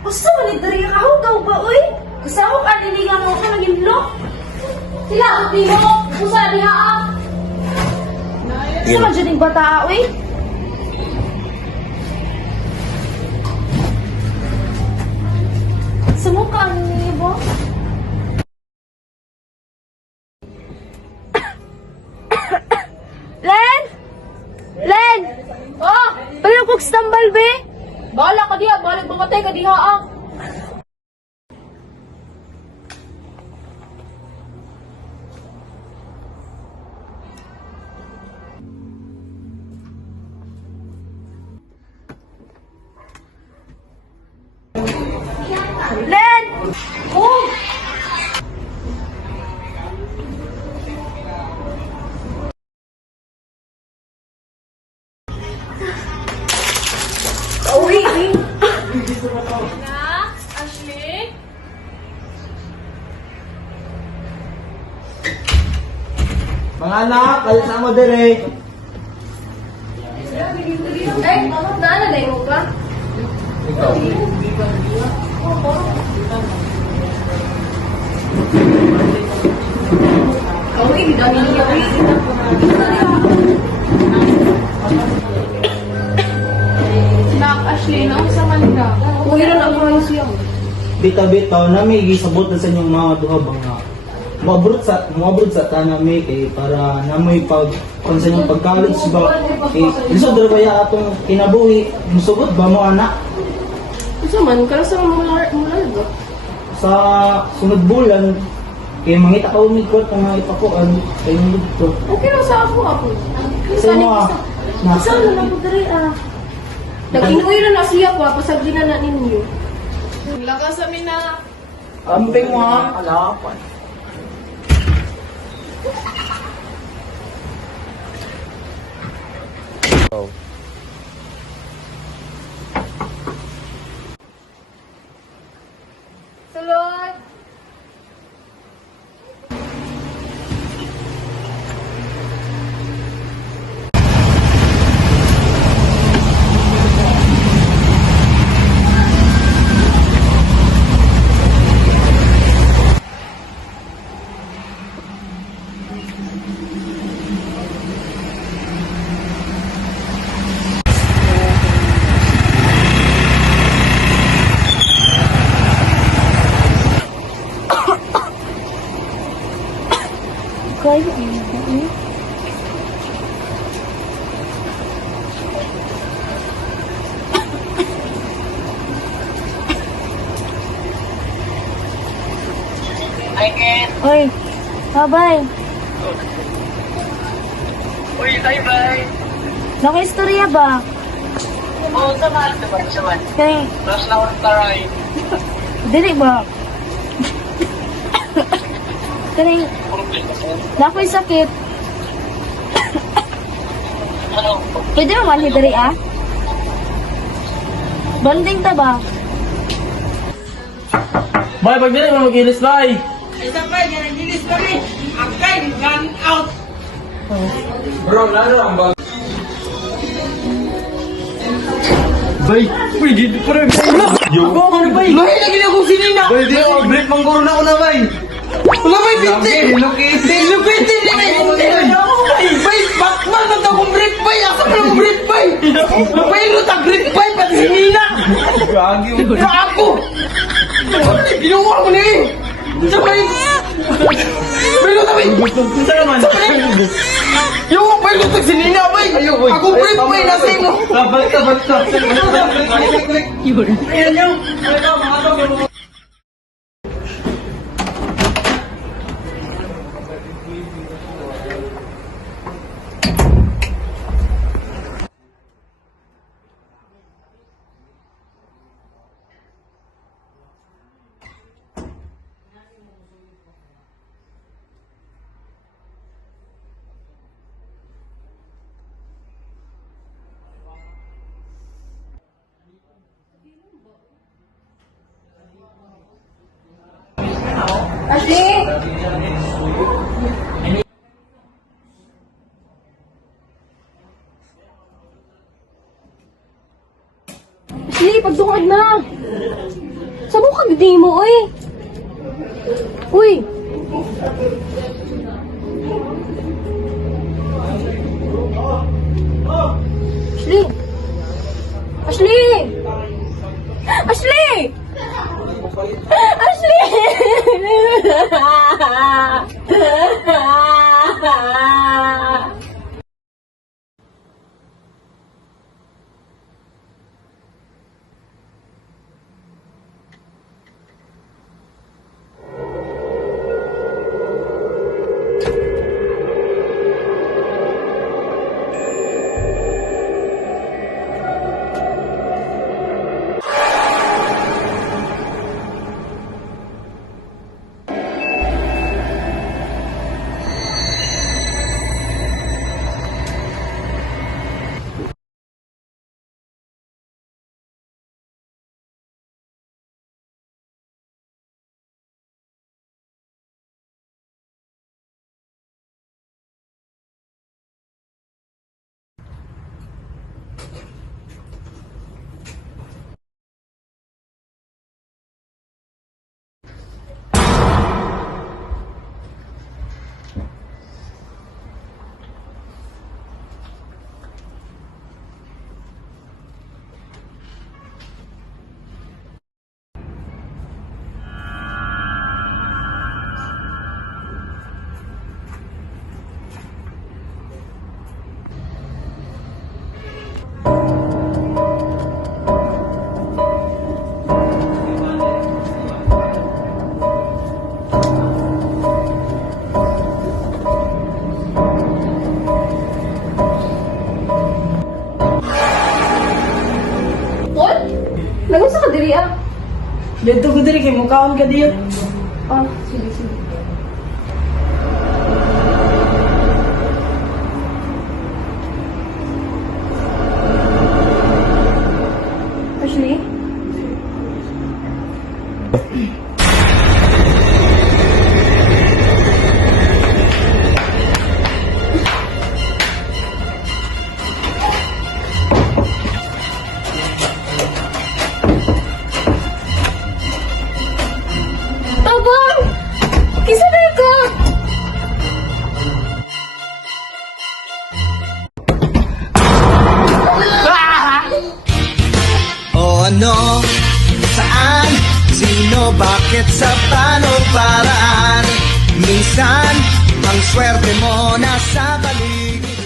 Gusto mo ni Dari kahugaw ba, uy? Kasama ka, niligang mo ka naging lock. Sila, uti mo. Usa, diha ah. Gusto mo dyan yung bata, uy? Sa mukha, niyo mo? Len! Len! Oh! Pala kong stambal, be! Bahala ka diha, balik mamatay ka diha, ah! Len! Oh! Uy! Na, Ashley? Mga anak, kayo sa mo dire. Ay, naan na mo ka? Uy, dami niya, uy. Nak, Ashley, nang sa man ka? Uy, ron ang mga siya. Bitaw-bitaw na may gisabot na sa inyong mga duha mga moabot sa tanami kay para namoy pag kung sa inyong pag-college ba lisod ra kaya atong kinabuhi musugod ba mo anak Isa man, kaya sa mula ba? sa sunod bulan kay mangita ka umig ko nga ipakuan kay nulod ko Okay lang sa ako. sa mo na Saan na lang po dari, ah? Nag-inuwi na siya ko, pasag din na ninyo. Lakas amin na. amping mo alapan. Sulod! Kayo, Oy, bye-bye. Uy, bye-bye. Naka-istorya ba? Oo, saman. Kay, Tapos na akong taray. dili ba? Kay, Problema ko. nako'y sakit. Ano? Pwede mo mali dari, ah? Banding ta ba? Bay, pag dili mo magilis bay. Isa pa, yan ang gilis pa rin. Again, run out. Bro, lalo ang bag. Bay, pwede pa rin. Yo. Ako ano bay? Lahi na gina kong sinina. Bay, di ako break mang corona ko na bay. Wala may binti. Located. Lupiti na bay, Batman na daw kong brief bay. Asa pa lang brief bay. Bay, lutag brief bay, pati sinina. Gagi. Pero ako. Ginawa ko na eh. Isa bay. Bay, lutag bay. Isa naman. Yung bay, lutag sinina bay. Ako brief bay, nasa mo. Balik ka. Ayan yung. Ashley! Ashley, pagtungad na! di mo, uy. Uy. Ashley! Ashley! Ashley! Ashley! Paul? Nagunsa ka diri ah. Dito ko diri kay mukhaon ka diyo. Ah, sige, sige. Ashley? Abang! Kisabay ka! O ano, saan, sino, bakit, sa paano, paraan. Minsan, ang swerte mo nasa paligid.